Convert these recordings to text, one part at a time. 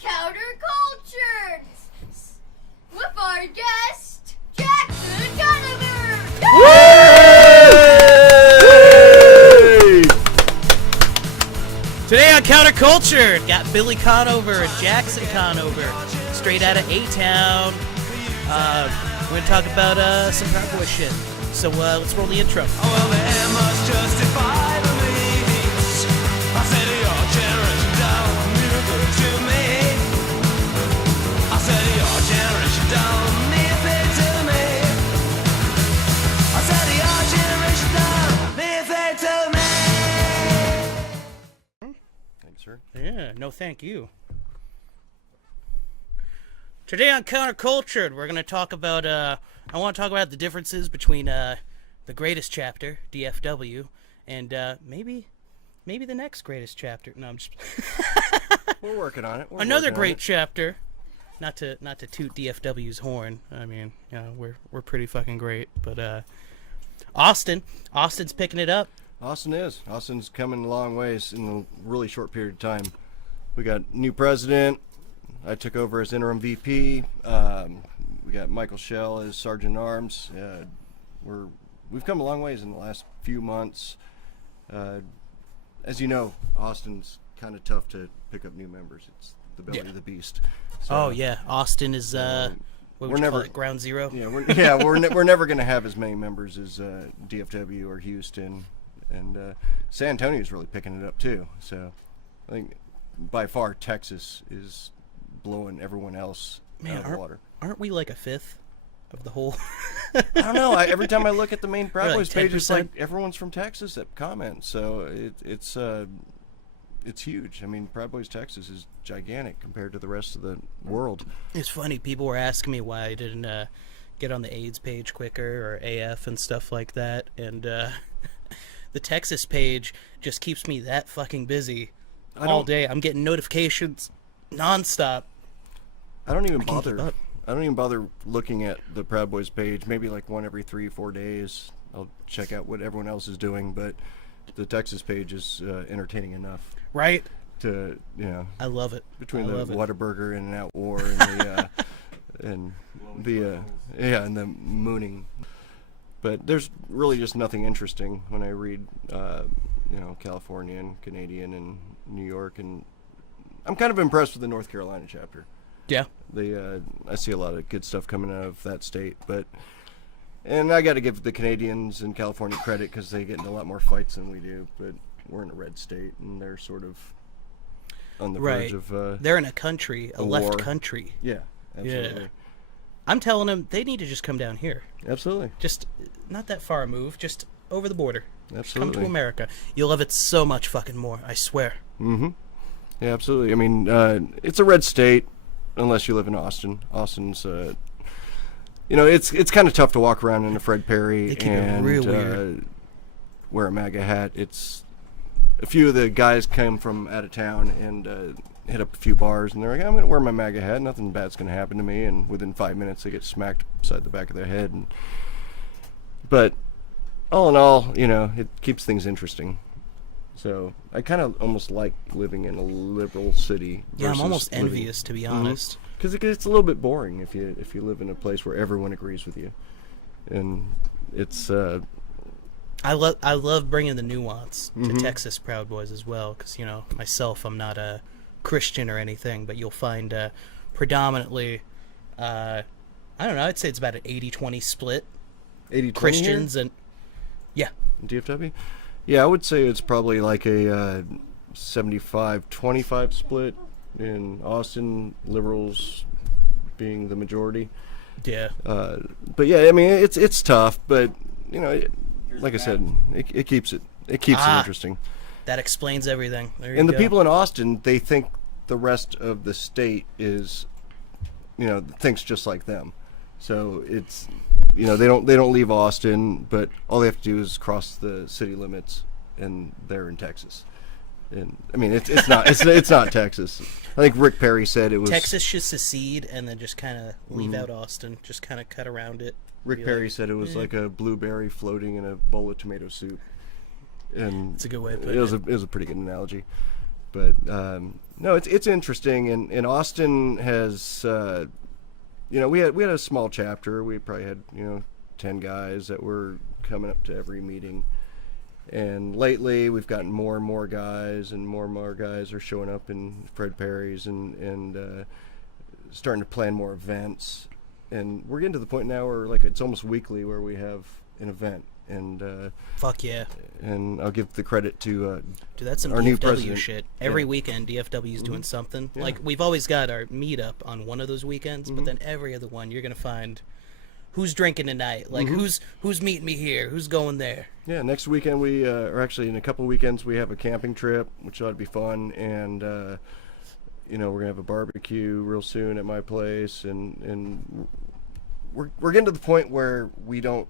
Counterculture with our guest, Jackson Conover. Today on Counterculture, got Billy Conover and Jackson Conover, straight out of A-Town. We're going to talk about some Proudboy shit. So let's roll the intro. Well, the air must justify the means. I said your generation don't mean good to me. I said your generation don't mean a thing to me. I said your generation don't mean a thing to me. Thanks, sir. Yeah, no thank you. Today on Counterculture, we're going to talk about, I want to talk about the differences between the greatest chapter, DFW, and maybe the next greatest chapter. No, I'm just... We're working on it. Another great chapter. Not to toot DFW's horn. I mean, you know, we're pretty fucking great. But Austin's picking it up. Austin's coming a long ways in a really short period of time. We got new president. I took over as interim VP. We got Michael Shell as Sergeant at Arms. We've come a long ways in the last few months. As you know, Austin's kind of tough to pick up new members. It's the belly of the beast. So, Oh yeah, Austin is what would you call it, ground zero. Yeah, we're never going to have as many members as DFW or Houston, and San Antonio's really picking it up too. So I think by far Texas is blowing everyone else out of the water. Aren't we like a fifth of the whole? I don't know. Every time I look at the main Proud Like Boys page, it's 10%? like everyone's from Texas that comments. So it's huge. I mean, Proud Boys Texas is gigantic compared to the rest of the world. It's funny. People were asking me why I didn't get on the AIDS page quicker or AF and stuff like that, and the Texas page just keeps me that fucking busy all day. I'm getting notifications nonstop. I don't even can't keep bother. up. I don't even bother looking at the Proud Boys page. Maybe like one every 3-4 days. I'll check out what everyone else is doing, but the Texas page is entertaining enough Right? to, you know, I love it. between I the love it. Whataburger and out war and the and the mooning. But there's really just nothing interesting when I read California and Canadian and New York, and I'm kind of impressed with the North Carolina chapter. Yeah. I see a lot of good stuff coming out of that state, and I got to give the Canadians and California credit because they get in a lot more fights than we do. But we're in a red state, and they're sort of on the verge of They're in a country, a left war. country. Yeah, absolutely. Yeah. I'm telling them they need to just come down here. Absolutely. Just not that far a move, just over the border. Absolutely. Come to America. You'll love it so much fucking more, I swear. Mm-hmm. Yeah, absolutely. I mean, it's a red state unless you live in Austin. Austin's, it's kind of tough to walk around in a Fred Perry They keep it and real weird. Wear a MAGA hat. It's a few of the guys came from out of town and hit up a few bars, and they're like, I'm going to wear my MAGA hat. Nothing bad's going to happen to me. And within 5 minutes, they get smacked upside the back of their head. But all in all, it keeps things interesting. So I kind of almost like living in a liberal city. Yeah, I'm versus almost living- envious, to be honest. Because it gets a little bit boring if you live in a place where everyone agrees with you, and it's. I love bringing the nuance to Texas Proud Boys as well, because myself, I'm not a Christian or anything, but you'll find predominantly, I don't know, I'd say it's about an 80-20 split. 80-20 Christians here? and yeah, In DFW. Yeah, I would say it's probably like a 75-25 split in Austin, liberals being the majority. yeah. But yeah, I mean it's tough, but like I said, it keeps it it interesting. That explains everything. There you And the go. people in Austin, they think the rest of the state is, thinks just like them. So it's, they don't leave Austin, but all they have to do is cross the city limits, and they're in Texas. And I mean, it's not Texas. I think Rick Perry said it was Texas should secede and then just kind of leave out Austin, just kind of cut around it. Rick Be Perry like, said it was like a blueberry floating in a bowl of tomato soup. And It's a good way of it putting was it. it was a pretty good analogy. But no, it's interesting, and Austin has, we had a small chapter. We probably had 10 guys that were coming up to every meeting, and lately we've gotten more and more guys, and more guys are showing up in Fred Perry's and starting to plan more events, and we're getting to the point now where like it's almost weekly where we have an event. And fuck yeah. And I'll give the credit to dude, that's some our new DFW president. shit. Every weekend, DFW is doing something. Yeah. Like, we've always got our meetup on one of those weekends, but then every other one, you're going to find who's drinking tonight. Like, who's meeting me here? Who's going there? Yeah, next weekend or actually in a couple weekends, we have a camping trip, which ought to be fun. And, we're going to have a barbecue real soon at my place. And we're getting to the point where we don't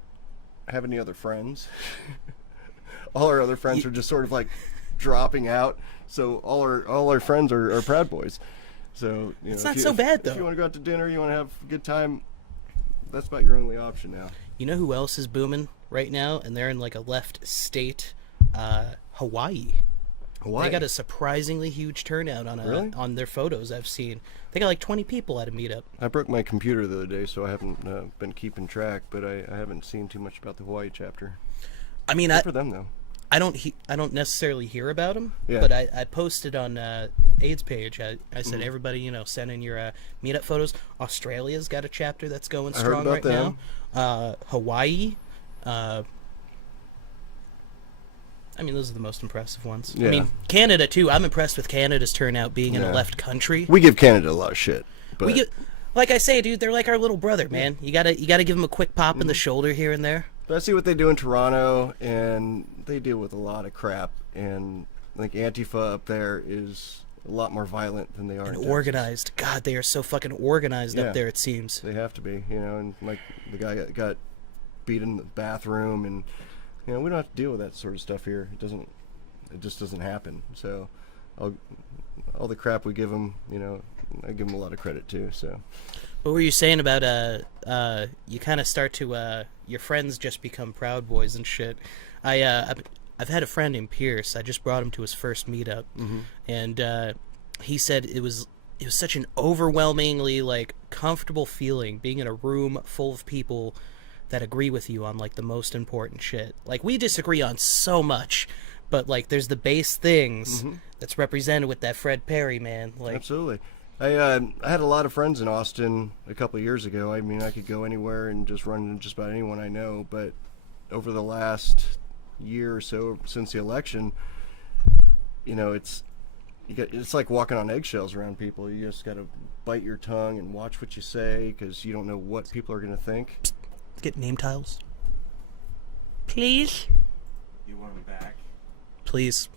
have any other friends. All our other friends are just sort of like dropping out, so all our friends are Proud Boys. So it's not so bad though. If you want to go out to dinner, you want to have a good time, that's about your only option now. You know who else is booming right now, and they're in like a left state? Hawaii. They got a surprisingly huge turnout on their photos I've seen. They got like 20 people at a meetup. I broke my computer the other day, so I haven't been keeping track, but I haven't seen too much about the Hawaii chapter. I mean, Good for them though. I don't necessarily hear about them, Yeah. but I posted on AIDS page. I said everybody send in your meetup photos. Australia's got a chapter that's going strong right now. Hawaii. I mean, those are the most impressive ones. Yeah. I mean, Canada, too. I'm impressed with Canada's turnout being in a left country. We give Canada a lot of shit. But like I say, dude, they're like our little brother, man. You gotta give them a quick pop in the shoulder here and there. But I see what they do in Toronto, and they deal with a lot of crap. And like Antifa up there is a lot more violent than they are in Texas. Organized. God, they are so fucking organized Yeah. up there, it seems. They have to be, and like the guy got beat in the bathroom, and we don't have to deal with that sort of stuff here. It just doesn't happen. So all the crap we give them, I give them a lot of credit too. So What were you saying about you kind of start to your friends just become Proud Boys and shit? I've had a friend named Pierce. I just brought him to his first meetup, and he said it was such an overwhelmingly like comfortable feeling being in a room full of people that agree with you on like the most important shit. Like, we disagree on so much, but like there's the base things that's represented with that Fred Perry, man. Like, absolutely. I had a lot of friends in Austin a couple of years ago. I mean, I could go anywhere and just run into just about anyone I know. But over the last year or so since the election, it's like walking on eggshells around people. You just got to bite your tongue and watch what you say because you don't know what people are going to think. get name tiles, please. You want them back? Please.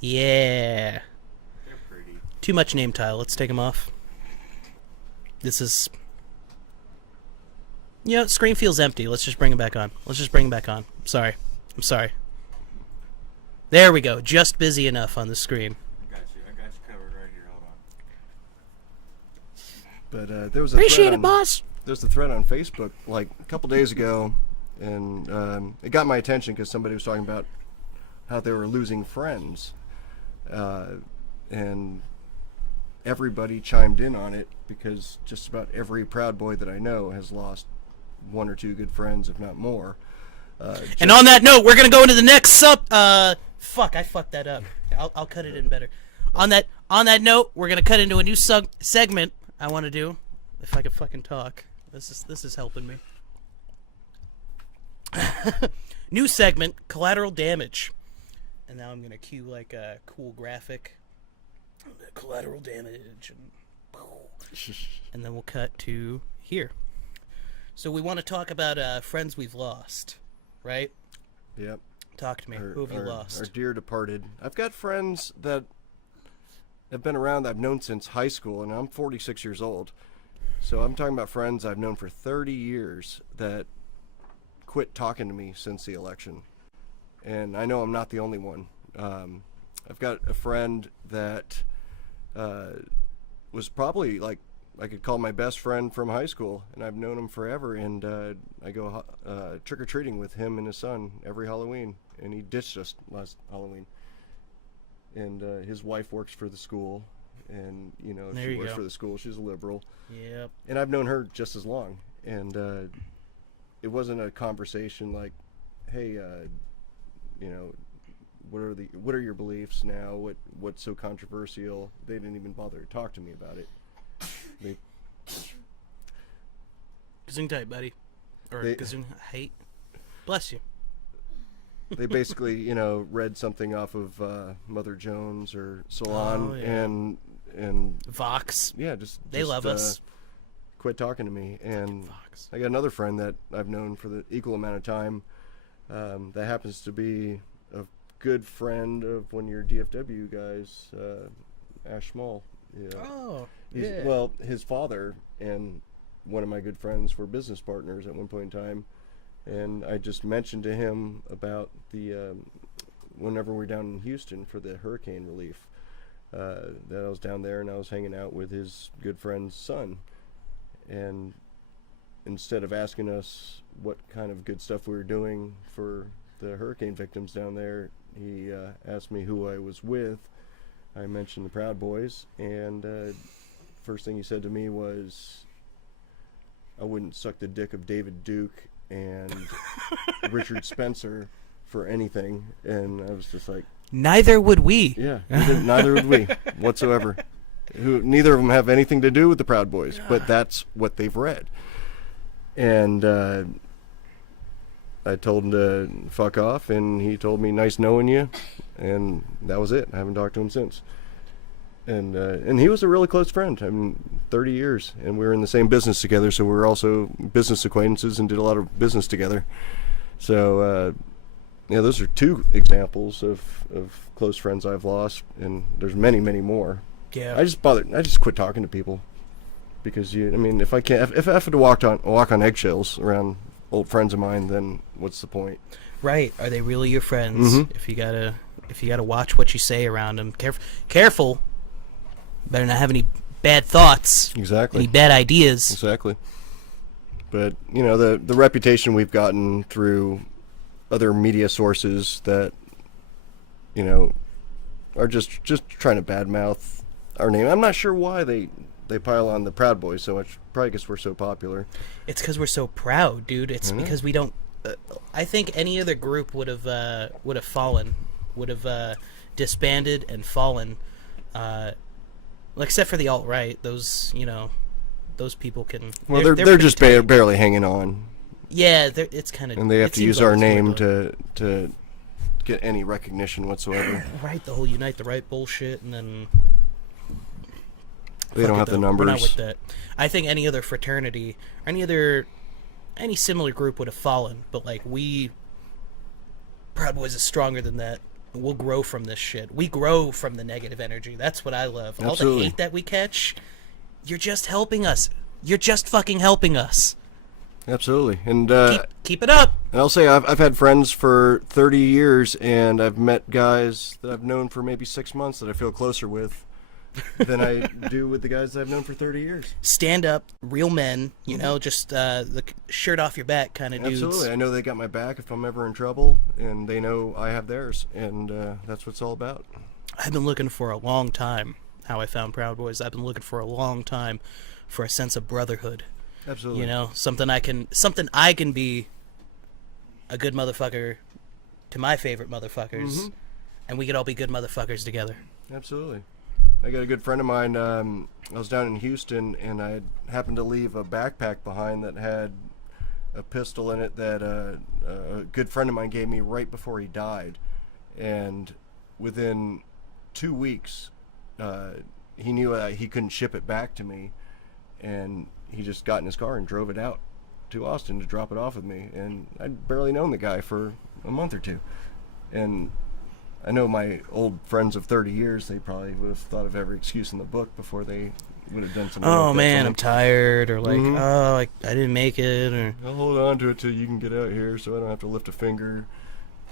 Yeah. They're pretty. Too much name tile. Let's take them off. This is... screen feels empty. Let's just bring it back on. I'm sorry. There we go. Just busy enough on the screen. I got you covered right here. Hold on. But there was a Appreciate thread it, boss. There's a thread on Facebook like a couple days ago, and it got my attention because somebody was talking about how they were losing friends, and everybody chimed in on it because just about every Proud Boy that I know has lost one or two good friends, if not more. And on that note, we're gonna go into the next fuck, I fucked that up. I'll cut it in better. On that note, we're gonna cut into a new segment I want to do. If I could fucking talk, this is helping me. New segment, collateral damage. And now I'm gonna cue like a cool graphic. Collateral damage, and then we'll cut to here. So we want to talk about friends we've lost, right? Yep. Talk to me. Who have you lost? Our dear departed. I've got friends that have been around that I've known since high school, and I'm 46 years old. So I'm talking about friends I've known for 30 years that quit talking to me since the election. And I know I'm not the only one. I've got a friend that was probably like I could call my best friend from high school, and I've known him forever, and I go trick-or-treating with him and his son every Halloween, and he ditched us last Halloween. and his wife works for the school, and There she you works go. for the school. She's a liberal, Yep. and I've known her just as long. And it wasn't a conversation like, "Hey, what are your beliefs now? What's so controversial?" They didn't even bother to talk to me about it. They Gazoon tight, buddy. Or They- gazoon height. Bless you. they basically read something off of Mother Jones or Salon, Oh, yeah. and Vox. yeah, They love us. Quit talking to me. And Vox. I got another friend that I've known for the equal amount of time. That happens to be a good friend of one of your DFW guys, Ash Small. Yeah. Oh, He's- yeah. Well, his father and one of my good friends were business partners at one point in time, and I just mentioned to him about the whenever we were down in Houston for the hurricane relief, that I was down there and I was hanging out with his good friend's son, and instead of asking us what kind of good stuff we were doing for the hurricane victims down there, he asked me who I was with. I mentioned the Proud Boys, and first thing he said to me was, "I wouldn't suck the dick of David Duke and Richard Spencer for anything." And I was just like, Neither would we. yeah, neither would we whatsoever. Neither of them have anything to do with the Proud Boys, but that's what they've read. And I told him to fuck off, and he told me, "Nice knowing you," and that was it. I haven't talked to him since. And he was a really close friend. I mean, 30 years, and we were in the same business together, so we were also business acquaintances and did a lot of business together. So, those are two examples of close friends I've lost, and there's many, many more. Yeah. I just quit talking to people because if I have to walk on eggshells around old friends of mine, then what's the point? Right. Are they really your friends? Mhm. If you gotta watch what you say around them, careful. Better not have any bad thoughts, Exactly. any bad ideas. Exactly. But the reputation we've gotten through other media sources that are just trying to badmouth our name. I'm not sure why they pile on the Proud Boys so much. Probably because we're so popular. It's because we're so proud, dude. It's I know. because we don't. I think any other group would have fallen, would have disbanded and fallen. Except for the alt-right, those people can. Well, they're pretty just tight. barely hanging on, Yeah, it's kind of. and they have to use our name to get any recognition whatsoever. Right, the whole unite the right bullshit, and then They don't fuck have it, the though. We're not numbers. with that. I think any other fraternity, or any similar group would have fallen, but Proud Boys is stronger than that. We'll grow from this shit. We grow from the negative energy. That's what I love. All the Absolutely. hate that we catch, you're just helping us. You're just fucking helping us. Absolutely, and Keep it up. I'll say I've had friends for 30 years, and I've met guys that I've known for maybe 6 months that I feel closer with than I do with the guys that I've known for 30 years. Stand up, real men. Just the shirt off your back kind of dudes. Absolutely, I know they got my back if I'm ever in trouble, and they know I have theirs, and that's what it's all about. I've been looking for a long time. How I found Proud Boys. I've been looking for a long time for a sense of brotherhood. Absolutely. Something I can be a good motherfucker to my favorite motherfuckers, and we could all be good motherfuckers together. Absolutely. I got a good friend of mine. I was down in Houston, and I happened to leave a backpack behind that had a pistol in it that a good friend of mine gave me right before he died. And within 2 weeks, he knew he couldn't ship it back to me, and he just got in his car and drove it out to Austin to drop it off with me. And I'd barely known the guy for a month or two. And I know my old friends of 30 years, they probably would have thought of every excuse in the book before they would have done something Oh like that man, to I'm me. tired, or I didn't make it, or I'll hold on to it till you can get out here so I don't have to lift a finger.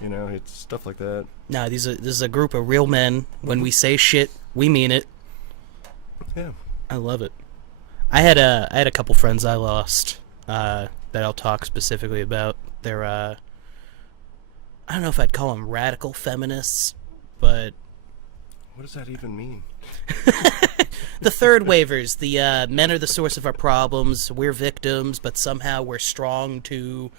It's stuff like that. no. This is a group of real men. When we say shit, we mean it. Yeah. I love it. I had a couple friends I lost that I'll talk specifically about. They're I don't know if I'd call them radical feminists, but What does that even mean? The third waivers, the men are the source of our problems, we're victims, but somehow we're strong too,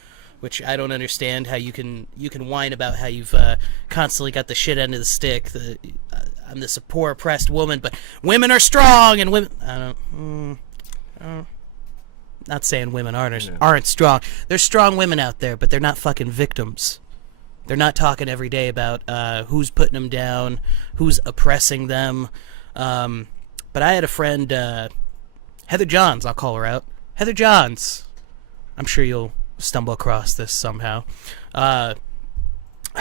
which I don't understand how you can whine about how you've constantly got the shit end of the stick. I'm this poor oppressed woman, but women are strong, and women not saying women aren't strong. There's strong women out there, but they're not fucking victims. They're not talking every day about who's putting them down, who's oppressing them. But I had a friend, Heather Johns, I'll call her out. Heather Johns. I'm sure you'll stumble across this somehow. I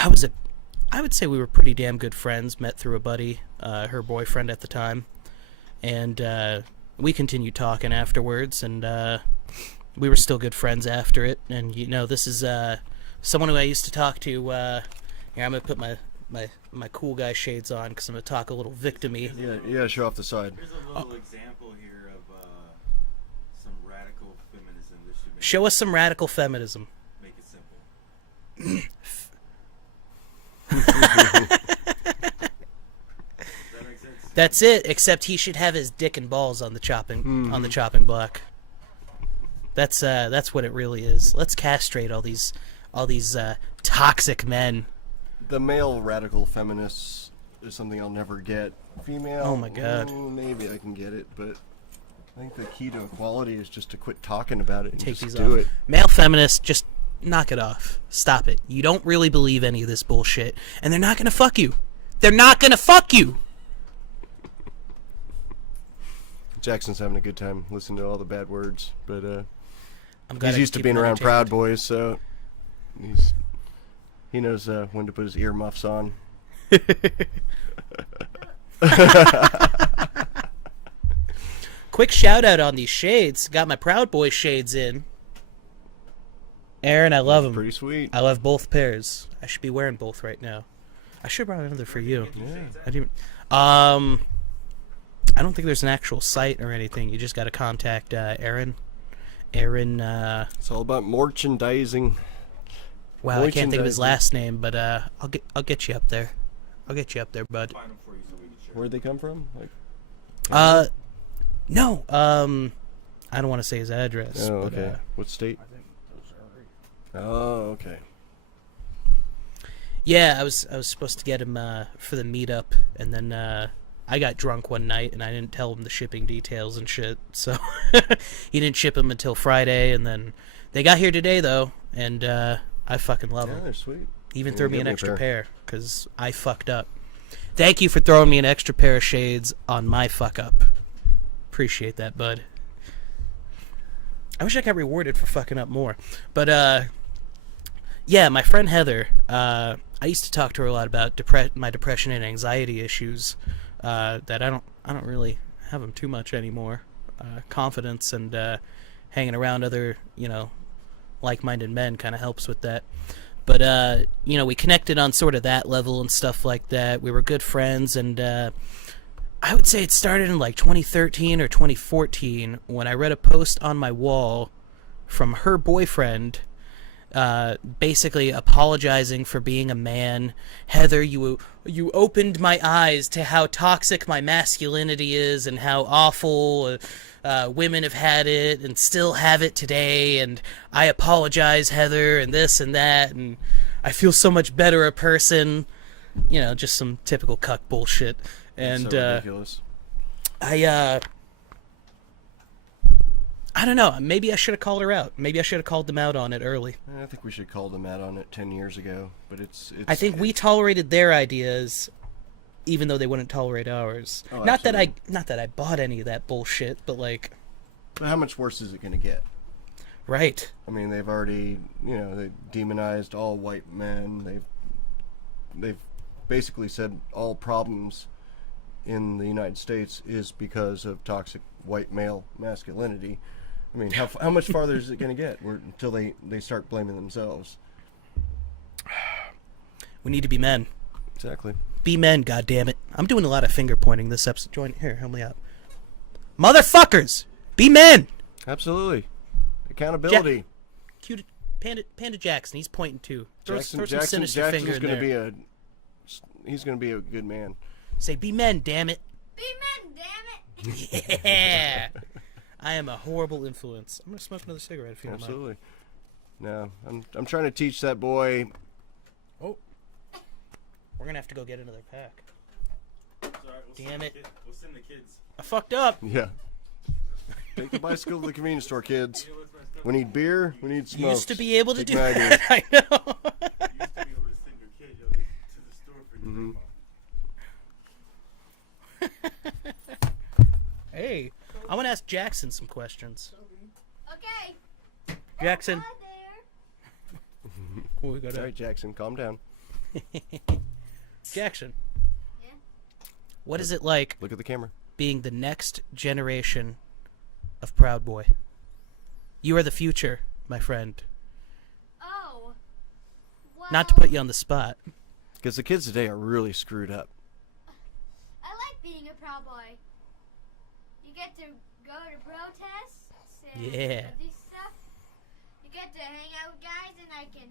would say we were pretty damn good friends, met through a buddy, her boyfriend at the time. And we continued talking afterwards, and we were still good friends after it. And, you know, this is someone who I used to talk to. Here, I'm going to put my cool guy shades on because I'm going to talk a little victim-y. Yeah, show off the side. Here's a little example here of some radical feminism. That should Show us some radical feminism. make it simple. Does that make sense? That's it, except he should have his dick and balls on the chopping block. That's what it really is. Let's castrate all these toxic men. The male radical feminists is something I'll never get. Female, Oh my God. Maybe I can get it, but I think the key to equality is just to quit talking about it and Take just these do off. it. Male feminists, just knock it off. Stop it. You don't really believe any of this bullshit, and they're not gonna fuck you. They're not gonna fuck you. Jackson's having a good time listening to all the bad words, but I'm glad he's I used to keep being him around Proud entertained. Boys, so he knows when to put his earmuffs on. Quick shout out on these shades. Got my Proud Boy shades in. Aaron, I love them. Pretty sweet. I love both pairs. I should be wearing both right now. I should have brought another for you. Yeah. I didn't. I don't think there's an actual site or anything. You just got to contact Aaron. Aaron. It's all about merchandising. Wow, I can't think of his Merchandising. last name, but I'll get you up there. I'll get you up there, bud. Find them for you so we can share. Where'd they come from? No. I don't want to say his address. Oh, but, okay. What state? Oh, okay. Yeah, I was supposed to get him for the meetup, and then I got drunk one night, and I didn't tell him the shipping details and shit, so he didn't ship them until Friday, and then they got here today, though, and I fucking love Yeah, them. they're sweet. Even Yeah, threw me give an me a extra pair. pair, because I fucked up. Thank you for throwing me an extra pair of shades on my fuck up. Appreciate that, bud. I wish I got rewarded for fucking up more. But, yeah, my friend Heather, I used to talk to her a lot about my depression and anxiety issues, that I don't really have them too much anymore. Confidence and hanging around other, like-minded men kind of helps with that. But, we connected on sort of that level and stuff like that. We were good friends, and I would say it started in like 2013 or 2014 when I read a post on my wall from her boyfriend, basically apologizing for being a man. Heather, you opened my eyes to how toxic my masculinity is and how awful women have had it and still have it today, and I apologize, Heather, and this and that, and I feel so much better a person. Just some typical cuck bullshit. And so ridiculous. I don't know. Maybe I should have called her out. Maybe I should have called them out on it early. I think we should call them out on it 10 years ago, but it's I think we tolerated their ideas, even though they wouldn't tolerate ours. Oh, not that I bought any of that bullshit, but like, But how much worse is it going to get? right? I mean, they've already, they demonized all white men. They've basically said all problems in the United States is because of toxic white male masculinity. I mean, how much farther is it going to get until they start blaming themselves? We need to be men. Exactly. Be men, goddammit. I'm doing a lot of finger pointing this episode. Join here, help me out. Motherfuckers! Be men! Absolutely. Accountability. Cute Panda Jackson, he's pointing too. Throw some Jackson's sinister finger in going there. to be he's going to be a good man. Say, be men, damn it. Be men, damn it. Yeah. I am a horrible influence. I'm going to smoke another cigarette if you don't mind. Absolutely. No, I'm trying to teach that boy. Oh. We're going to have to go get another pack. It's all right, Damn it. We'll send the kids. I fucked up. Yeah. Take the bicycle to the convenience store, kids. You know what's messed up? We need beer. We need smokes. Used to be able to Take do my that. ideas. I know. You used to be able to send your kid to the store for your Mhm. grandma. Hey, I want to ask Jackson some questions. Okay. Jackson. Hi there. Oh, we got All right, Jackson, calm down. Jackson. Yeah? What is it like Look at the camera. being the next generation of Proudboy? You are the future, my friend. Oh. Well, Not to put you on the spot. Because the kids today are really screwed up. I like being a proud boy. You get to go to protests and Yeah. do stuff. You get to hang out with guys, and I could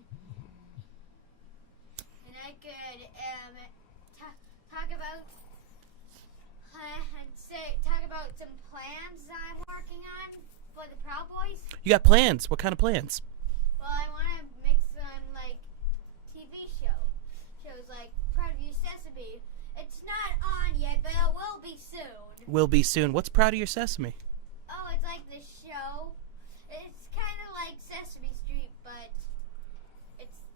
talk about talk about some plans I'm working on for the Proud Boys. You got plans? What kind of plans? Well, I want to make some like TV shows like Proud of You Sesame. It's not on yet, but it will be soon. Will be soon. What's Proud of Your Sesame? Oh, it's like this show. It's kind of like Sesame Street, but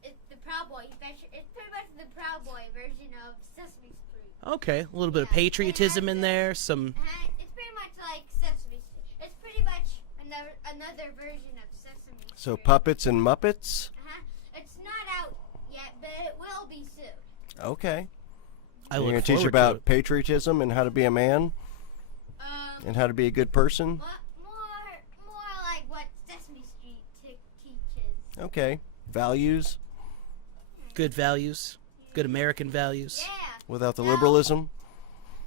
it's the Proud Boy. It's pretty much the Proud Boy version of Sesame Street. Okay, a little bit of Yeah, patriotism it has in the- there. Some. It's pretty much like Sesame Street. It's pretty much another version of Sesame Street. So puppets and Muppets? It's not out yet, but it will be soon. Okay. I You're look going to teach forward to about it. patriotism and how to be a man and how to be a good person? More like what Sesame Street teaches. Okay. Values Good values. Good American values. Yeah. without the No. liberalism?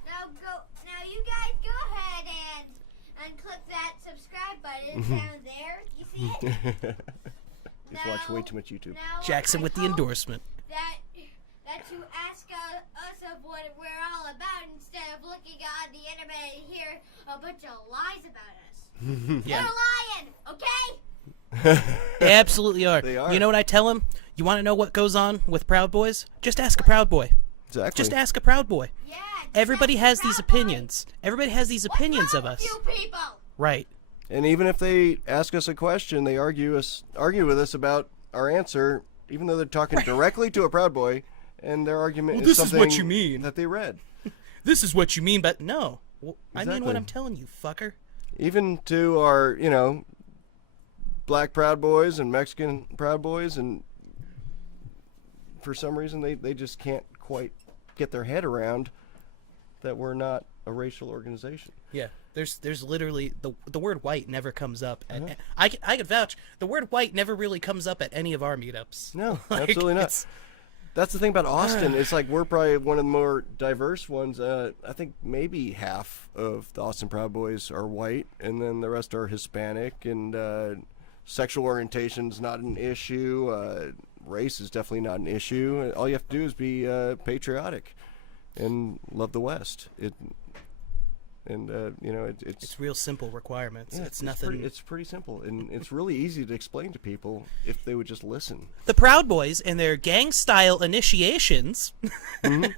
Now you guys go ahead and click that subscribe button down there. You see it? Just watch way too much YouTube. Now, Jackson I with the hope endorsement. That you ask us of what we're all about instead of looking on the internet and hear a bunch of lies about us. Yeah. They're lying, okay? They absolutely are. They are. You know what I tell them? You want to know what goes on with Proud Boys? Just ask a Proud Boy. Exactly. Just ask a Proud Boy. Yeah. Everybody has these Proud Boy. opinions. Everybody has these opinions of What's us. wrong with you people? Right. And even if they ask us a question, they argue with us about our answer, even though they're talking directly to a Proud Boy, and their argument Well, is this is something what you mean. that they read. This is what you mean, but no. I mean what Exactly. I'm telling you, fucker. Even to our, black Proud Boys and Mexican Proud Boys, and for some reason they just can't quite get their head around that we're not a racial organization. Yeah. There's literally the word white never comes up. Uh-huh. I can vouch. The word white never really comes up at any of our meetups. No, Like, absolutely not. it's- That's the thing about Austin. It's like we're probably one of the more diverse ones. I think maybe half of the Austin Proud Boys are white, and then the rest are Hispanic. And sexual orientation's not an issue. Race is definitely not an issue. All you have to do is be patriotic and love the West. It's real simple requirements. yeah, It's nothing. It's pretty simple, and it's really easy to explain to people if they would just listen. The Proud Boys and their gang style initiations. And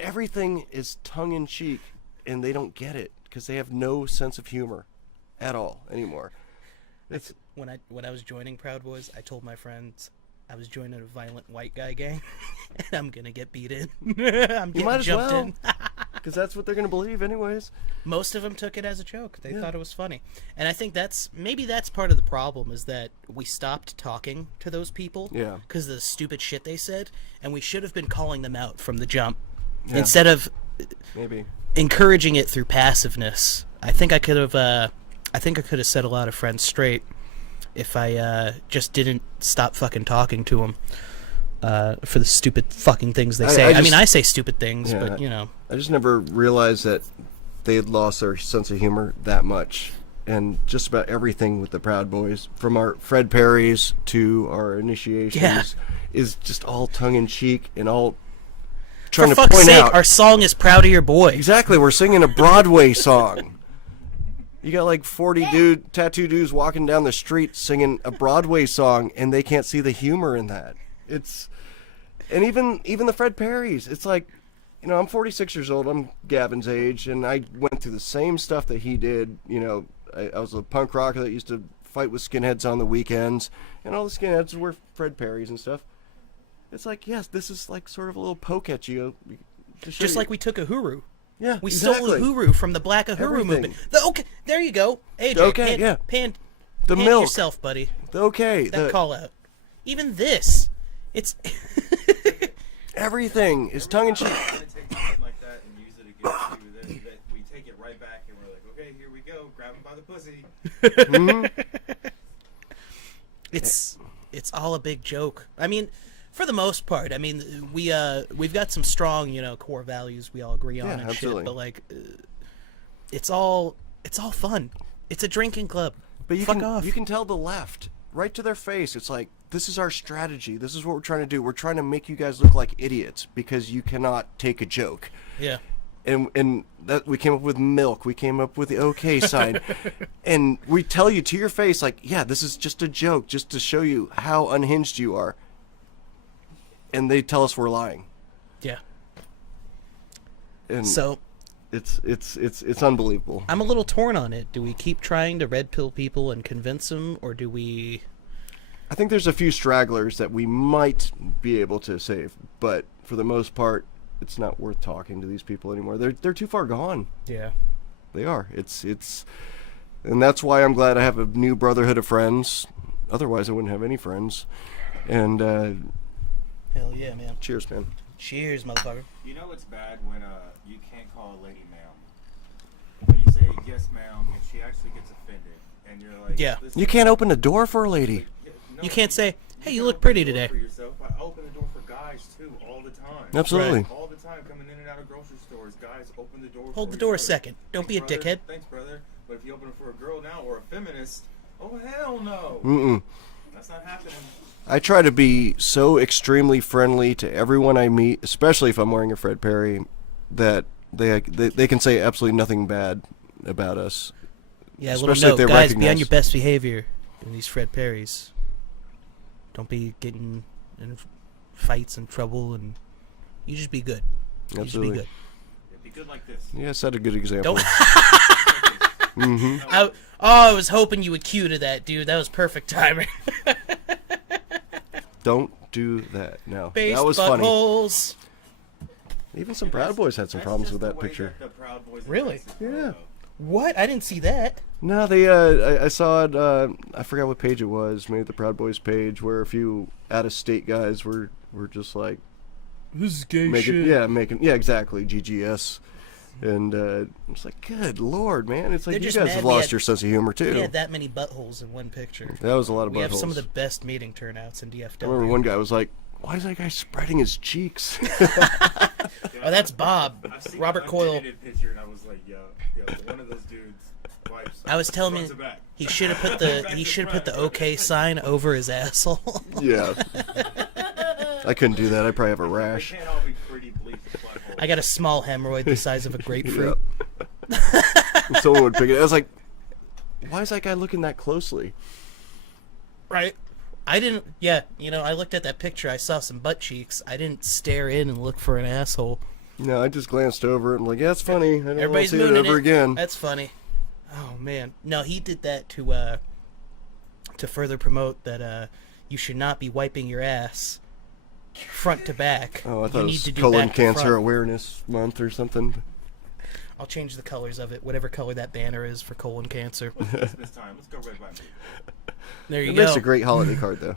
everything is tongue in cheek, and they don't get it because they have no sense of humor at all anymore. It's When I was joining Proud Boys, I told my friends I was joining a violent white guy gang, and I'm gonna get beat in. I'm you getting might as jumped well, in. because that's what they're gonna believe anyways. Most of them took it as a joke. They Yeah. thought it was funny, and I think that's part of the problem is that we stopped talking to those people. Yeah. Because of the stupid shit they said, and we should have been calling them out from the jump Yeah. instead of Maybe. encouraging it through passiveness. I think I could have set a lot of friends straight if I just didn't stop fucking talking to them for the stupid fucking things they say. I mean, I say stupid things, Yeah, but I just never realized that they had lost their sense of humor that much. And just about everything with the Proud Boys, from our Fred Perry's to our initiations, Yeah. is just all tongue in cheek and all trying For to fuck's point sake, out. our song is Proud of Your Boy. Exactly, we're singing a Broadway song. You got like 40 tattoo dudes walking down the street singing a Broadway song, and they can't see the humor in that. And even the Fred Perrys. It's like, you know, I'm 46 years old. I'm Gavin's age, and I went through the same stuff that he did. You know, I was a punk rocker that used to fight with skinheads on the weekends, and all the skinheads were Fred Perrys and stuff. It's like, yes, this is like sort of a little poke at you. Just like we took Uhuru. Yeah, We exactly. stole Uhuru from the Black Uhuru Everything. movement. Okay, there you go. AJ, Okay, yeah. pan The pan milk. yourself, buddy. Okay, That call out. Even this, it's everything is tongue in cheek. We're gonna take something like that and use it against you. That we take it right back and we're like, okay, here we go, grab him by the pussy. it's all a big joke. I mean, for the most part, I mean, we've got some strong, you know, core values we all agree on and absolutely. shit. But like, it's all fun. It's a drinking club. But Fuck off. you can tell the left right to their face. It's like, this is our strategy. This is what we're trying to do. We're trying to make you guys look like idiots because you cannot take a joke. Yeah. And that we came up with milk. We came up with the okay sign. And we tell you to your face, like, yeah, this is just a joke, just to show you how unhinged you are. And they tell us we're lying. Yeah. And So it's unbelievable. I'm a little torn on it. Do we keep trying to red pill people and convince them, or do we? I think there's a few stragglers that we might be able to save, but for the most part, it's not worth talking to these people anymore. They're too far gone. Yeah. They are. It's and that's why I'm glad I have a new brotherhood of friends. Otherwise, I wouldn't have any friends. And Hell yeah, man. cheers, man. Cheers, motherfucker. You know it's bad when you can't call a lady ma'am. When you say yes ma'am and she actually gets offended and you're like, Yeah. listen, You can't open a door for a lady. no, You can't say, "Hey, you can't look open pretty the door today." For yourself. I open the door for guys too all the time. Absolutely. All the time coming in and out of grocery stores, guys open the door. Hold for the each door a other. second. Don't be a Brother, dickhead. Thanks, brother. But if you open it for a girl now or a feminist, oh hell no. Mm-mm. That's not happening. I try to be so extremely friendly to everyone I meet, especially if I'm wearing a Fred Perry, that they can say absolutely nothing bad about us. Yeah, a Especially little if note, they guys, be on recognize- your best behavior in these Fred Perrys. Don't be getting in fights and trouble, and you just be good. You Absolutely. just Yeah, be good like this. Yeah, set a good example. be good. Mm-hmm. I was hoping you would cue to that, dude. That was perfect timing. Don't do that. No, Base that was funny. buttholes. Even some Proud Boys had some That's problems just with the that way picture. The Proud Boys Really? embrace it, Yeah. though. What? I didn't see that. No, they. I saw it. I forgot what page it was. Maybe the Proud Boys page, where a few out-of-state guys were just like This is gay making. Yeah, exactly. GGS, and it's like, good lord, man! It's like They're you just guys mad have we lost had- your sense of humor too. We had that many buttholes in one picture. That was a lot of We have buttholes. some of the best meeting turnouts in I DFW. remember one guy was like, "Why is that guy spreading his cheeks?" Oh, that's Bob. I've seen Robert an Coyle. unedited picture and I was like, yo, one of those dudes wipes. I was telling fronts him and back. he should have put the OK sign over his asshole. Yeah, I couldn't do that. I probably have a They rash. can't all be pretty bleak buttholes. I got a small hemorrhoid the size of a grapefruit. Yeah. Someone would pick it. I was like, "Why is that guy looking that closely?" Right. I didn't. Yeah, I looked at that picture. I saw some butt cheeks. I didn't stare in and look for an asshole. No, I just glanced over it and like, yeah, it's funny. I don't want to Everybody's see it mooning ever again. That's funny. Oh man, no, he did that to further promote that you should not be wiping your ass front to back. Oh, I You thought it need was to do Colon back to Cancer front. Awareness Month or something. I'll change the colors of it, whatever color that banner is for colon cancer. What's Christmas time? Let's go red by me. There you It go. makes a great holiday card, though.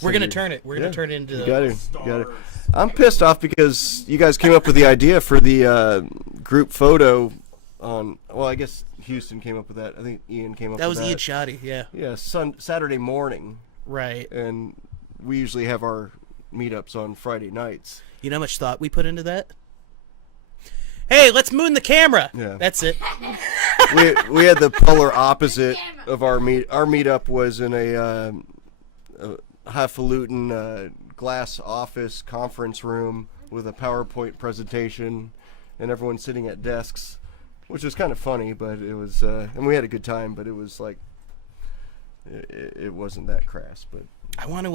We're gonna turn it. We're Yeah, gonna turn it into. You got it. You Stars. got it. I'm pissed off because you guys came up with the idea for the group photo on. Well, I guess Houston came up with that. I think Ian came up That with was that. Ian Shoddy, yeah. Yeah, Saturday morning, Right. and we usually have our meetups on Friday nights. You know how much thought we put into that? Hey, let's moon the camera. Yeah. That's it. We had the polar opposite of our meet. Our meetup was in a highfalutin glass office conference room with a PowerPoint presentation, and everyone sitting at desks, which was kind of funny. But it was, and we had a good time. But it was like, it wasn't that crass. But I want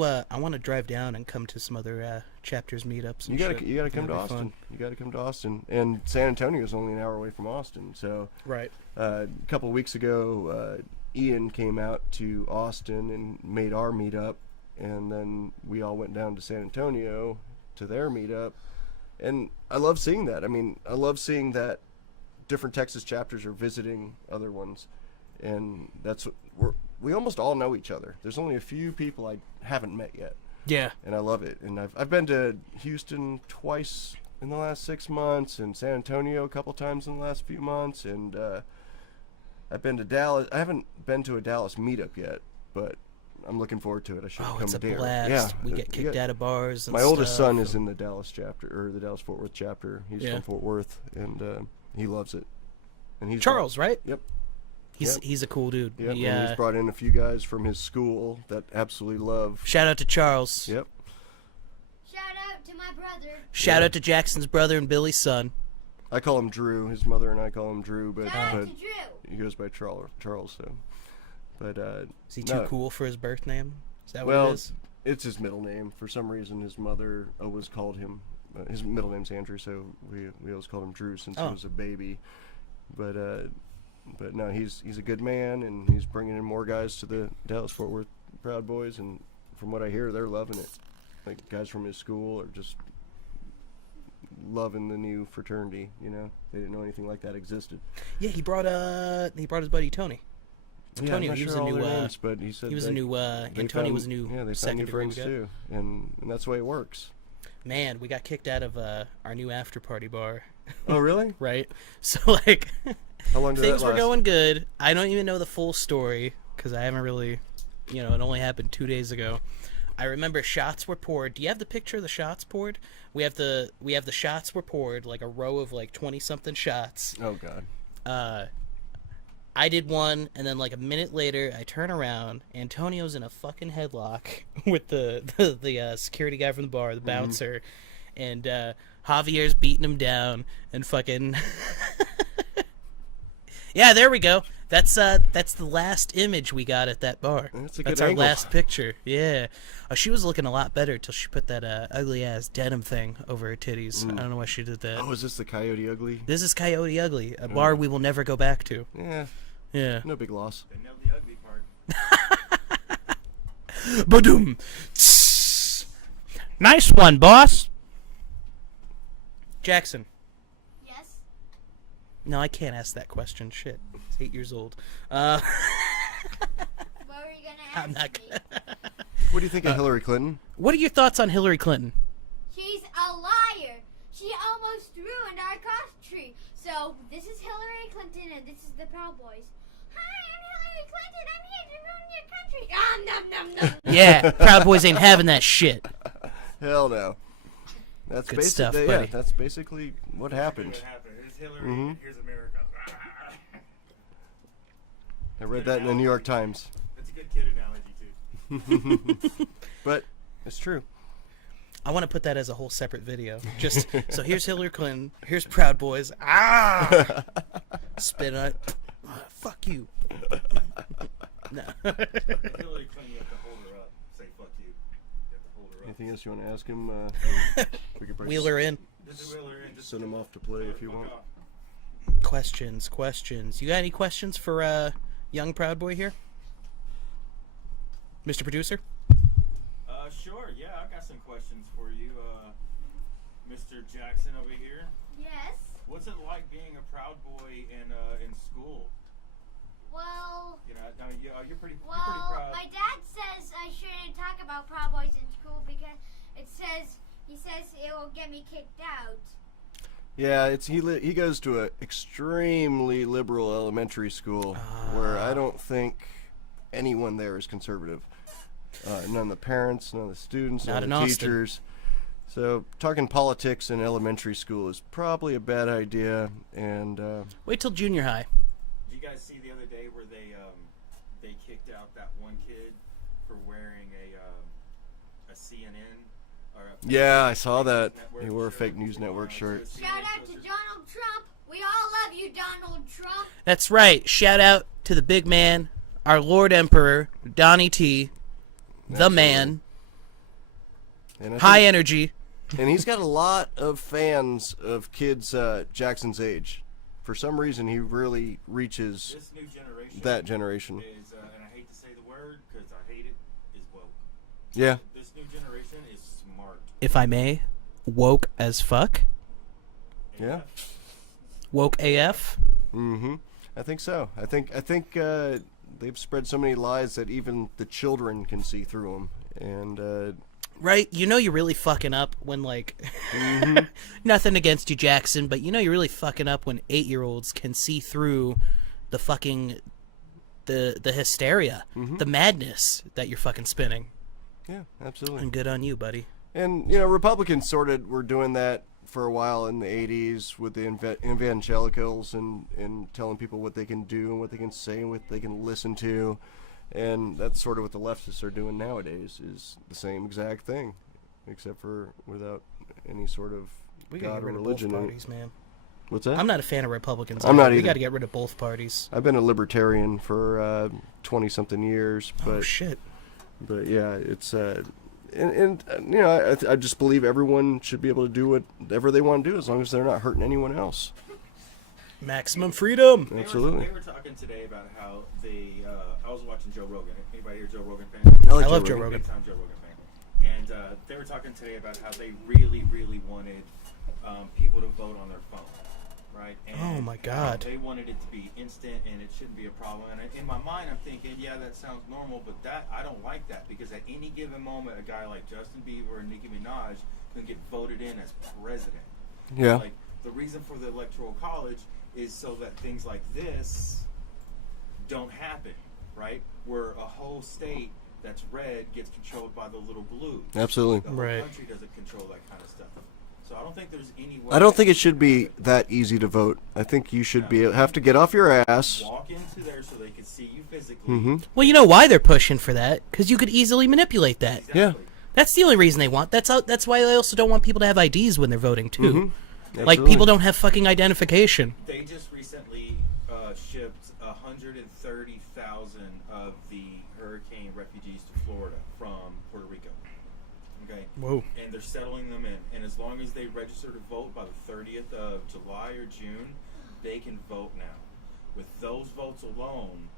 to drive down and come to some other chapters meetups. And you gotta shit. come to That'd be Austin. fun. You gotta come to Austin, and San Antonio is only an hour away from Austin. So Right. a couple of weeks ago, Ian came out to Austin and made our meetup, and then we all went down to San Antonio to their meetup, and I love seeing that. I mean, I love seeing that different Texas chapters are visiting other ones, and that's we almost all know each other. There's only a few people I haven't met yet, Yeah. and I love it. And I've been to Houston twice in the last 6 months, and San Antonio a couple times in the last few months, and I've been to Dallas. I haven't been to a Dallas meetup yet, but I'm looking forward to it. I should Oh, come it's a there. blast. Yeah, We get kicked out of bars and my oldest stuff, son is and- in the Dallas chapter, or the Dallas Fort Worth chapter. He's Yeah. from Fort Worth, and he loves it. And he's Charles, right? Yep. He's a cool dude. Yep. Yeah. And he's brought in a few guys from his school that absolutely love. Shout out to Charles. Yep. Shout out to my brother. Shout out to Jackson's brother and Billy's son. I call him Drew. His mother and I call him Drew, but Shout out to Drew. he goes by Charles. So, but Is he too no. cool for his birth name? Is that what Well, it is? it's his middle name. For some reason, his mother always called him. His middle name's Andrew, so we always called him Drew since he Oh. was a baby. But no, he's a good man, and he's bringing in more guys to the Dallas Fort Worth Proud Boys, and from what I hear, they're loving it. Like guys from his school are just loving the new fraternity. You know, they didn't know anything like that existed. Yeah, he brought his buddy Tony. Yeah, I'm Antonio, not he was sure a all new their names, but he said he was a they- new they Antonio was a found- new yeah, they found new secondary friends guy. too, and that's the way it works. Man, we got kicked out of our new after party bar, Oh, really? right? So like How long did things that were last? going good. I don't even know the full story because I haven't really, it only happened 2 days ago. I remember shots were poured. Do you have the picture of the shots poured? We have the shots were poured, like a row of like 20 something shots. Oh God. I did one, and then like a minute later, I turn around. Antonio's in a fucking headlock with the security guy from the bar, the bouncer, and Javier's beating him down, and fucking. Yeah, there we go. That's the last image we got at that bar. That's a good our angle. last picture. Yeah, she was looking a lot better till she put that ugly ass denim thing over her titties. I don't know why she did that. Oh, is this the Coyote Ugly? This is Coyote Ugly, a bar we will never go back to. Yeah, Yeah. no big loss. They nailed the ugly part. Badoom. Nice one, boss. Jackson. Yes. No, I can't ask that question. Shit. He's 8 years old. What were you gonna ask I'm not me? What do you think of Hillary Clinton? What are your thoughts on Hillary Clinton? She's a liar. She almost ruined our country. So this is Hillary Clinton, and this is the Proud Boys. Hi, I'm Hillary Clinton. I'm here to ruin your country. Nom nom nom. Yeah, Proud Boys ain't having that shit. Hell no. That's Good basic- stuff, yeah, buddy. that's basically what happened. What happened? Here's Hillary. Mhm. Here's America. I read that in the New York Times. That's a good kid analogy too. But it's true. I want to put that as a whole separate video. Just so here's Hillary Clinton, here's Proud Boys. Ah, spit on it. Fuck you. No. Hillary Clinton, you have to hold her up. Say fuck you. You have to hold her up. Anything else you want to ask him? We could probably Wheel her in. Just wheel her in. Just send him off to play if you fuck want. off. Questions. You got any questions for young Proud Boy here, Mr. Producer? Sure. Yeah, I got some questions for you, Mr. Jackson over here. Yes. What's it like being a Proud Boy in school? Well, You know, I mean, you're pretty well, proud. my dad says I shouldn't talk about Proud Boys in school because he says it will get me kicked out. Yeah, he goes to a extremely liberal elementary school where I don't think anyone there is conservative. None of the parents, none of the students, Not none in of the Austin. teachers. So talking politics in elementary school is probably a bad idea. And Wait till junior high. Did you guys see the other day where they kicked out that one kid for wearing a CNN Yeah, I saw that. He wore a fake news network shirt. Shout out to Donald Trump. We all love you, Donald Trump. That's right. Shout out to the big man, our Lord Emperor, Donnie T, the man, And I high think- energy. And he's got a lot of fans of kids Jackson's age. For some reason, he really reaches This new generation that generation. is, and I hate to say the word because I hate it, is woke. Yeah. This new generation is smart. If I may, woke as fuck. Yeah. Woke AF. Mm-hmm. I think so. I think they've spread so many lies that even the children can see through them. And Right? You know you're really fucking up when, like... Nothing against you, Jackson, but you know you're really fucking up when 8-year-olds can see through the fucking... The hysteria. The madness that you're fucking spinning. yeah, absolutely. And good on you, buddy. And, you know, Republicans sort of were doing that for a while in the 80s with the evangelicals and telling people what they can do and what they can say and what they can listen to. And that's sort of what the leftists are doing nowadays, is the same exact thing, except for without any sort of We gotta God get or rid of both religion. parties, man. What's that? I'm not a fan of Republicans. I'm not We either. gotta get rid of both parties. I've been a libertarian for 20-something years, but Oh, shit. But yeah, it's and you know, I just believe everyone should be able to do whatever they want to do as long as they're not hurting anyone else. Maximum freedom. Absolutely. They were talking today about how they. I was watching Joe Rogan. Anybody here Joe Rogan fan? I like I love Joe Rogan. Big time Joe Rogan fan. And they were talking today about how they really, really wanted people to vote on their phone, right? And Oh, my God. They wanted it to be instant, and it shouldn't be a problem. And in my mind, I'm thinking, yeah, that sounds normal, but that I don't like that because at any given moment, a guy like Justin Bieber and Nicki Minaj can get voted in as president. Yeah. Like the reason for the electoral college is so that things like this don't happen, right? Where a whole state that's red gets controlled by the little blue. Absolutely. The whole Right. country doesn't control that kind of stuff. So I don't think there's any way. I don't think it should be that easy to vote. I think you should have to get off your ass. Walk into there so they can see you physically. Mm-hmm. Well, you know why they're pushing for that? Because you could easily manipulate that. Exactly. Yeah. That's the only reason they want. That's why they also don't want people to have IDs when they're voting too. Mhm. Like Absolutely. people don't have fucking identification. They just recently shipped 130,000 of the hurricane refugees to Florida from Puerto Rico. Okay. Whoa. And they're settling them in. And as long as they register to vote by the 30th of July or June, they can vote now. With those votes alone,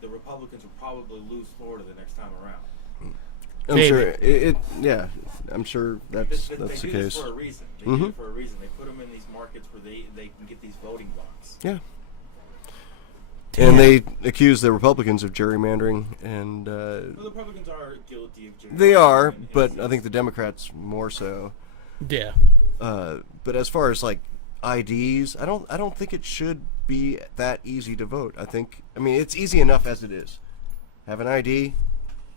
the Republicans will probably lose Florida the next time around. I'm Maybe. sure yeah, I'm sure that's They the do case. this for a reason. They do it for a reason. They put them in these markets where they can get these voting blocks. Yeah. Damn. And they accuse the Republicans of gerrymandering, and Well, the Republicans are guilty of they are, gerrymandering, but and I think the Democrats more so. Yeah. But as far as like IDs, I don't think it should be that easy to vote. I mean it's easy enough as it is. Have an ID,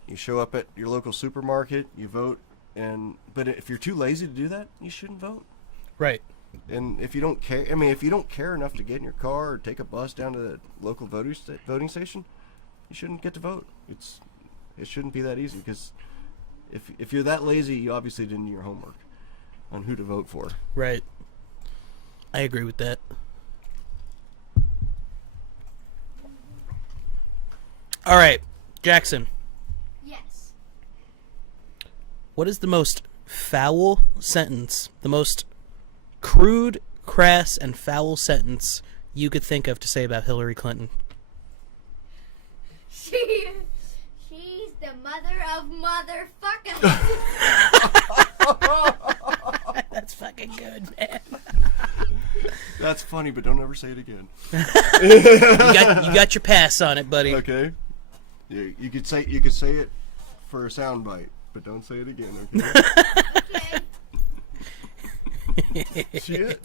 you show up at your local supermarket, you vote, but if you're too lazy to do that, you shouldn't vote. Right. And if you don't care, if you don't care enough to get in your car or take a bus down to the local voting station, you shouldn't get to vote. It shouldn't be that easy because if you're that lazy, you obviously didn't do your homework on who to vote for. Right. I agree with that. All right, Jackson. Yes. What is the most foul sentence, the most crude, crass, and foul sentence you could think of to say about Hillary Clinton? She's the mother of motherfuckers. That's fucking good, man. That's funny, but don't ever say it again. You got your pass on it, buddy. Okay. You could say it for a soundbite, but don't say it again. Okay. Okay.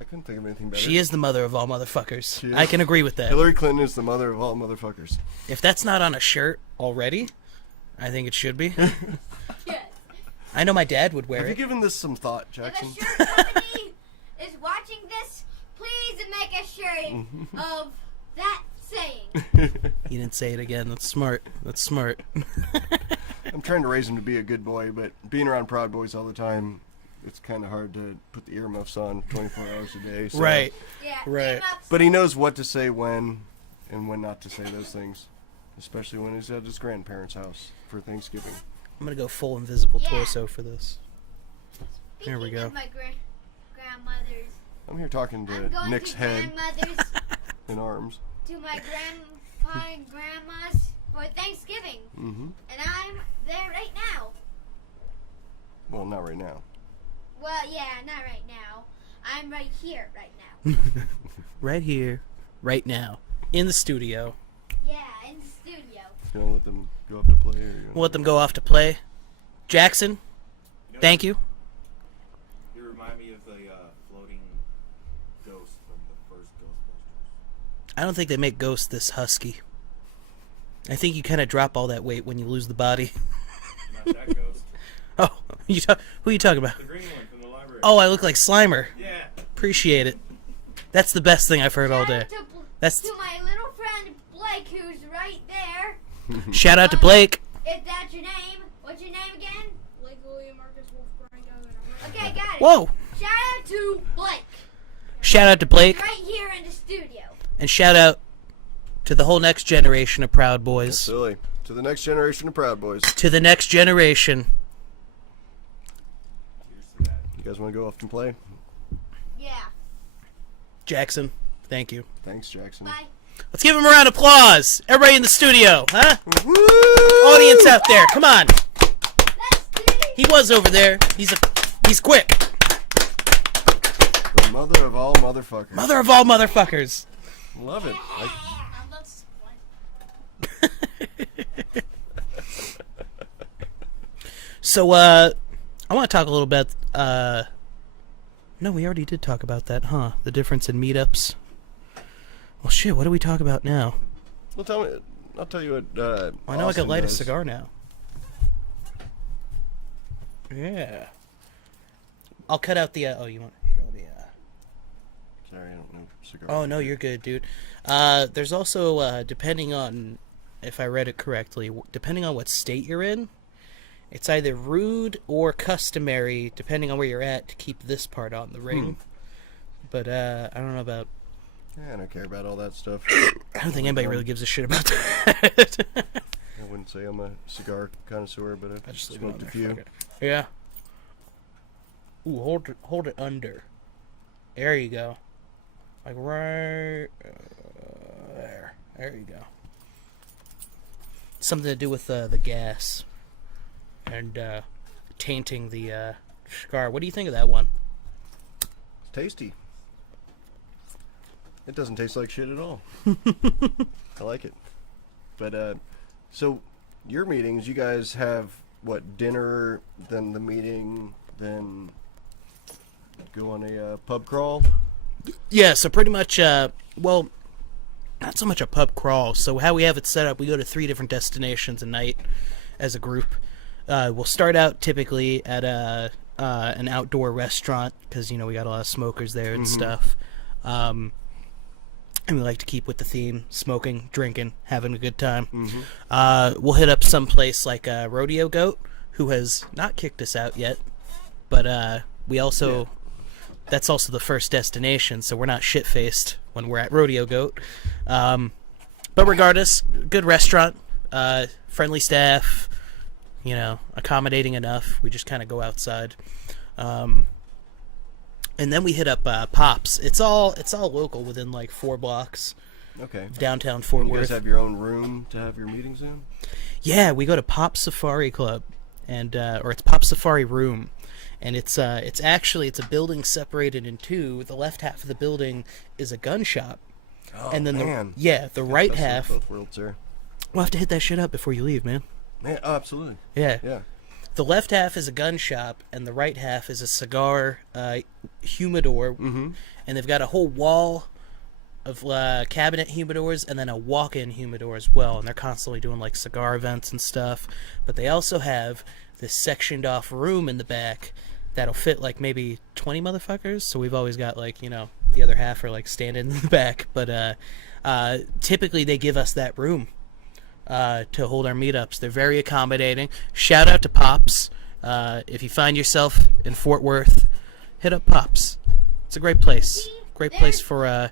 I couldn't think of anything better. She is the mother of all motherfuckers. She is. I can agree with that. Hillary Clinton is the mother of all motherfuckers. If that's not on a shirt already, I think it should be. Yes. I know my dad would wear Have you it. given this some thought, If Jackson? a shirt company is watching this, please make a shirt of that saying. He didn't say it again. That's smart. That's smart. I'm trying to raise him to be a good boy, but being around Proud Boys all the time, it's kind of hard to put the earmuffs on 24 hours a day. So. Right. Yeah. Right. earmuffs. But he knows what to say when and when not to say those things, especially when he's at his grandparents' house for Thanksgiving. I'm gonna go full invisible Yeah. torso for this. There we Speaking go. of my grandmothers, I'm here talking I'm to going Nick's to head grandmothers, and arms. to my grandpa and grandma's for Thanksgiving, Mm-hmm. and I'm there right now. Well, not right now. Well, yeah, not right now. I'm right here right now. Right here, right now, in the studio. Yeah, in the studio. You gonna let them go off to play, or you gonna... We'll let them go off to play. Jackson, thank you. You remind me of the floating ghost from the first Ghostbusters. I don't think they make Ghost this husky. I think you kind of drop all that weight when you lose the body. Not that ghost. Oh, who are you talking about? The green one from the library. Oh, I look like Slimer. Yeah. Appreciate it. That's the best thing I've heard all day. Shout out That's to my little friend Blake, who's right there. shout out to Blake. If that's your name, what's your name again? Blake William Marcus Wolfgang. Okay, got it. Whoa! Shout out to Blake, Shout out to Blake, right here in the studio. and shout out to the whole next generation of Proud Boys. Silly. To the next generation of Proud Boys. To the next generation. Here's to that. You guys want to go off and play? Yeah. Jackson, thank you. Thanks, Jackson. Bye. Let's give him a round of applause. Everybody in the studio, huh? Woo! Audience out there, come on. Let's do it. He was over there. He's quick. The mother of all motherfuckers. Mother of all motherfuckers. Love it. I'm not surprised. So, I want to talk a little bit. No, we already did talk about that, huh? The difference in meetups. Well, shit. What do we talk about now? Well, I'll tell you what. I know I Austin could light a does. cigar now. Yeah. I'll cut out the. Oh, you want? Here, let me. Sorry, I don't know cigar. Oh no, you're good, dude. There's also depending on if I read it correctly, depending on what state you're in, it's either rude or customary, depending on where you're at, to keep this part on the ring. But I don't know about. Yeah, I don't care about all that stuff. I don't think anybody really gives a shit about that. I wouldn't say I'm a cigar connoisseur, but I I've just leave it on smoked a there, few. fuck it. Yeah. Ooh, hold it under. There you go. Like right there. There you go. Something to do with the gas and tainting the cigar. What do you think of that one? It's tasty. It doesn't taste like shit at all. I like it. But, so, your meetings, you guys have, what, dinner, then the meeting, then go on a pub crawl? Yeah, so pretty much, well, not so much a pub crawl. So how we have it set up, we go to 3 different destinations a night as a group. We'll start out typically at an outdoor restaurant because, you know, we got a lot of smokers there and stuff. And we like to keep with the theme, smoking, drinking, having a good time. We'll hit up some place like Rodeo Goat, who has not kicked us out yet. But we also... Yeah. That's also the first destination, so we're not shit-faced when we're at Rodeo Goat. But regardless, good restaurant, friendly staff, you know, accommodating enough. We just kind of go outside. And then we hit up Pops. It's all local within like 4 blocks. Okay. Downtown Fort You Worth. guys have your own room to have your meetings in? Yeah, we go to Pop Safari Club, and or it's Pop Safari Room, and it's actually a building separated in 2. The left half of the building is a gun shop, Oh, and then man. the right Best of half. both worlds there. We'll have to hit that shit up before you leave, man. Man, oh, absolutely. Yeah. Yeah. The left half is a gun shop, and the right half is a cigar humidor, and they've got a whole wall of cabinet humidors and then a walk-in humidor as well, and they're constantly doing like cigar events and stuff. But they also have this sectioned off room in the back that'll fit like maybe 20 motherfuckers, so we've always got like, you know, the other half are like standing in the back. But typically they give us that room to hold our meetups. They're very accommodating. Shout out to Pops. If you find yourself in Fort Worth, hit up Pops. It's a great place. Great place for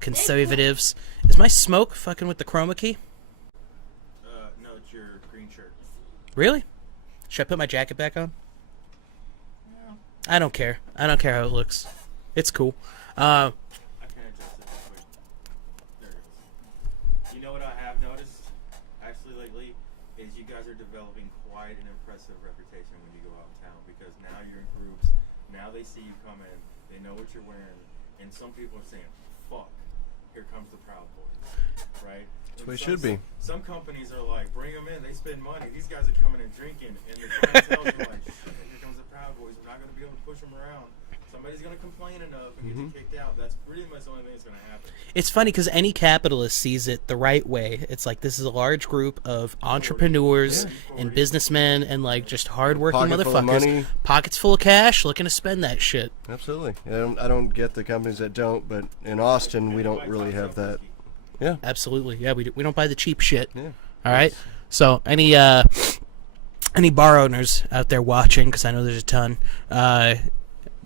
conservatives. Is my smoke fucking with the chroma key? No, it's your green shirt. Really? Should I put my jacket back on? I don't care. I don't care how it looks. It's cool. I can adjust it real quick. There it goes. You know what I have noticed, actually, lately, is you guys are developing quite an impressive reputation when you go out in town, because now you're in groups, now they see you come in, they know what you're wearing, and some people are saying, fuck, here comes the Proud Boys, right? That's what it should be. Some companies are like, bring them in, they spend money, these guys are coming and drinking, and the clientele are like, shit, here comes the Proud Boys, we're not going to be able to push them around. Somebody's going to complain enough and get you kicked out. That's pretty much the only thing that's going to happen. It's funny because any capitalist sees it the right way. It's like this is a large group of entrepreneurs and businessmen and like just hardworking Pocket full of money. motherfuckers, pockets full of cash, looking to spend that shit. Absolutely. I don't get the companies that don't, but in Austin we don't really have that. Yeah. Absolutely, yeah. We don't buy the cheap shit. Yeah. All right. So any bar owners out there watching, because I know there's a ton,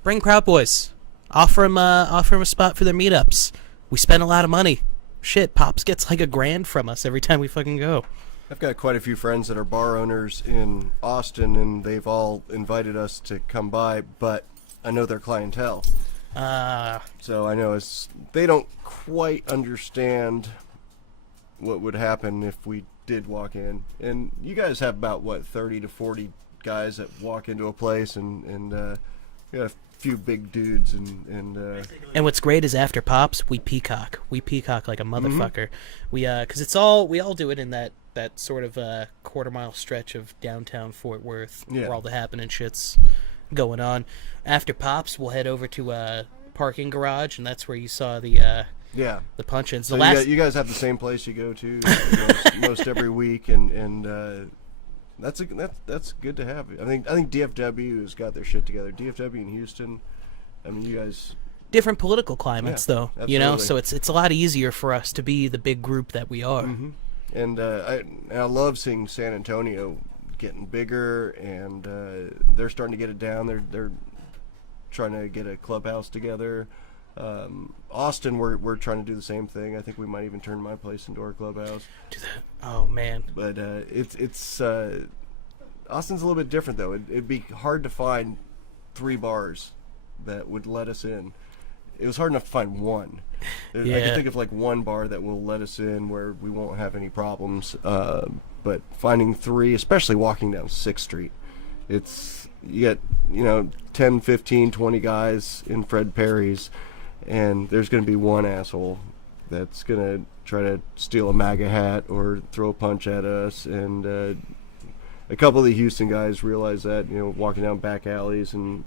bring Proud Boys. Offer them a spot for their meetups. We spend a lot of money. Shit, Pops gets like $1,000 from us every time we fucking go. I've got quite a few friends that are bar owners in Austin, and they've all invited us to come by, but I know their clientele. So I know they don't quite understand what would happen if we did walk in. And you guys have about, 30 to 40 guys that walk into a place, and you got a few big dudes, and what's great is after Pops, we peacock. We peacock like a motherfucker. We because we all do it in that sort of quarter-mile stretch of downtown Fort Worth, where all the happening shit's going on. After Pops, we'll head over to parking garage, and that's where you saw the punch-ins. So you guys have the same place you go to most every week, and that's good to have. I think DFW has got their shit together. DFW in Houston. I mean, you guys. Different political climates, though. Absolutely. You know, so it's a lot easier for us to be the big group that we are. Mm-hmm. And I love seeing San Antonio getting bigger, and they're starting to get it down. They're trying to get a clubhouse together. Austin, we're trying to do the same thing. I think we might even turn my place into our clubhouse. Do that. Oh man. But it's Austin's a little bit different though. It'd be hard to find 3 bars that would let us in. It was hard enough to find one. I can think of like one bar that will let us in where we won't have any problems. But finding 3, especially walking down 6th Street, you get 10, 15, 20 guys in Fred Perry's, and there's going to be one asshole that's going to try to steal a MAGA hat or throw a punch at us. And a couple of the Houston guys realize that, walking down back alleys and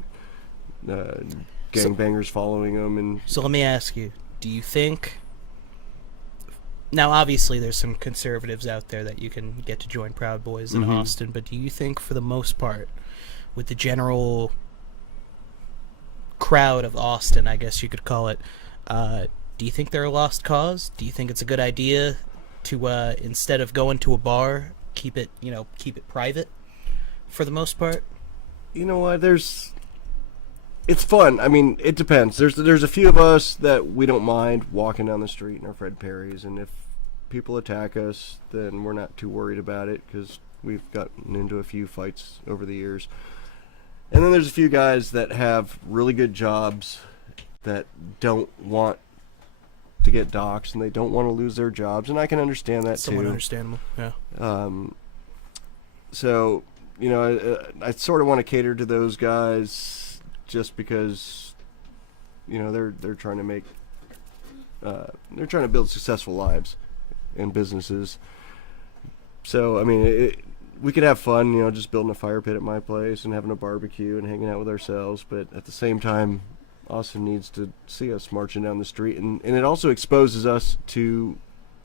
gangbangers following them. And so let me ask you, do you think... Now, obviously, there's some conservatives out there that you can get to join Proud Boys in Austin, but do you think, for the most part, with the general crowd of Austin, I guess you could call it, do you think they're a lost cause? Do you think it's a good idea to, instead of going to a bar, keep it private for the most part? You know what? It's fun. I mean, it depends. There's a few of us that we don't mind walking down the street in our Fred Perry's, and if people attack us, then we're not too worried about it because we've gotten into a few fights over the years. And then there's a few guys that have really good jobs that don't want to get doxxed, and they don't want to lose their jobs, and I can understand that Somewhat too. Understandable, yeah. So, I sort of want to cater to those guys just because, they're trying to make, they're trying to build successful lives and businesses. So, I mean, we could have fun, just building a fire pit at my place and having a barbecue and hanging out with ourselves, but at the same time, Austin needs to see us marching down the street, and it also exposes us to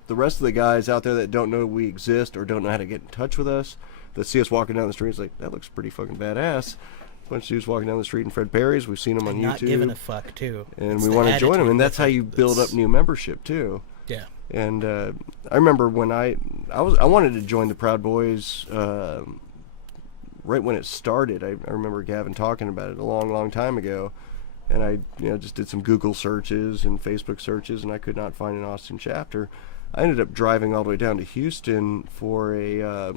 the rest of the guys out there that don't know we exist or don't know how to get in touch with us, that see us walking down the street. It's like, that looks pretty fucking badass. A bunch of dudes walking down the street in Fred Perry's. We've seen them on YouTube. Not giving a fuck, too. And we want to join them, and that's how you build up new membership, too. Yeah. And I remember when I wanted to join the Proud Boys right when it started. I remember Gavin talking about it a long time ago, and I just did some Google searches and Facebook searches, and I could not find an Austin chapter. I ended up driving all the way down to Houston for a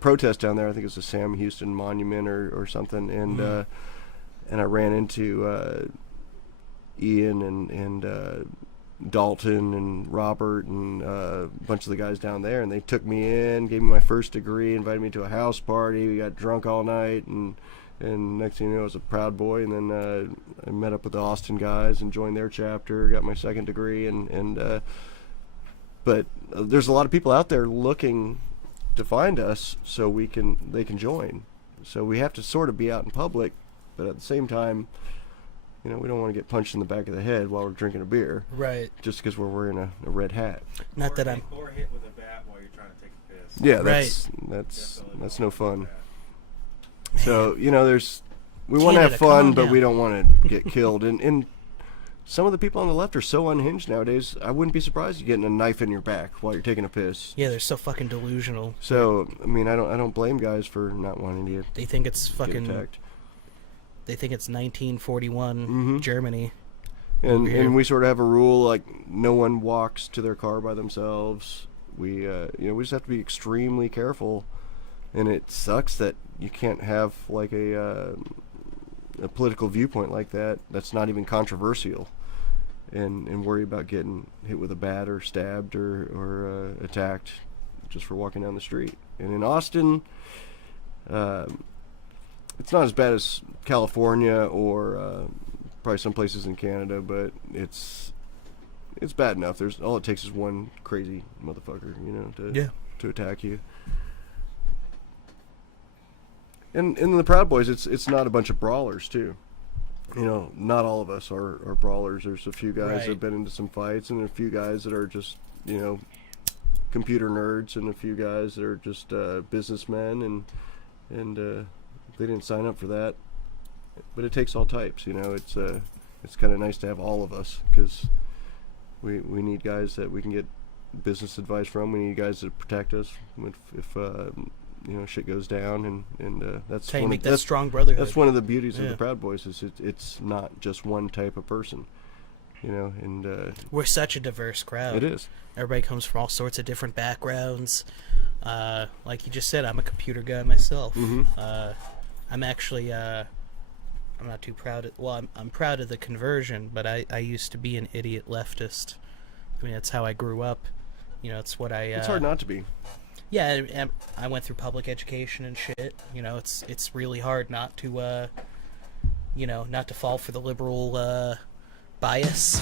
protest down there. I think it was the Sam Houston Monument or something, and I ran into Ian and Dalton and Robert and a bunch of the guys down there, and they took me in, gave me my first degree, invited me to a house party. We got drunk all night, and next thing you know, I was a Proud Boy. And then I met up with the Austin guys and joined their chapter, got my second degree, but there's a lot of people out there looking to find us so they can join. So we have to sort of be out in public, but at the same time, we don't want to get punched in the back of the head while we're drinking a beer. Right. Just because we're wearing a red hat. Not that I'm. Or hit with a bat while you're trying to take a piss. Yeah, Right. that's no fun. So we want to have Canada, fun, calm but down. we don't want to get killed. And some of the people on the left are so unhinged nowadays. I wouldn't be surprised you getting a knife in your back while you're taking a piss. Yeah, they're so fucking delusional. So I mean, I don't blame guys for not wanting to They think it's get fucking. attacked. They think it's 1941 Germany. And Here. and we sort of have a rule like no one walks to their car by themselves. We we just have to be extremely careful, and it sucks that you can't have like a political viewpoint like that that's not even controversial, and worry about getting hit with a bat or stabbed or attacked just for walking down the street. And in Austin, it's not as bad as California or probably some places in Canada, but it's bad enough. All it takes is one crazy motherfucker, to attack you. And in the Proud Boys, it's not a bunch of brawlers too. Not all of us are brawlers. There's a few guys that have Right. been into some fights, and a few guys that are just computer nerds, and a few guys that are just businessmen, and they didn't sign up for that. But it takes all types. It's kind of nice to have all of us, because we need guys that we can get business advice from. We need guys that protect us if shit goes down, and that's How you one make of, that that's, strong brotherhood. that's one of the beauties of Yeah. the Proud Boys is it's not just one type of person, and We're such a diverse crowd. it is. Everybody comes from all sorts of different backgrounds. Like you just said, I'm a computer guy myself. I'm actually, I'm not too proud of, well, I'm proud of the conversion, but I used to be an idiot leftist. I mean, that's how I grew up. It's what I... It's hard not to be. Yeah, and I went through public education and shit. It's really hard not to, not to fall for the liberal bias.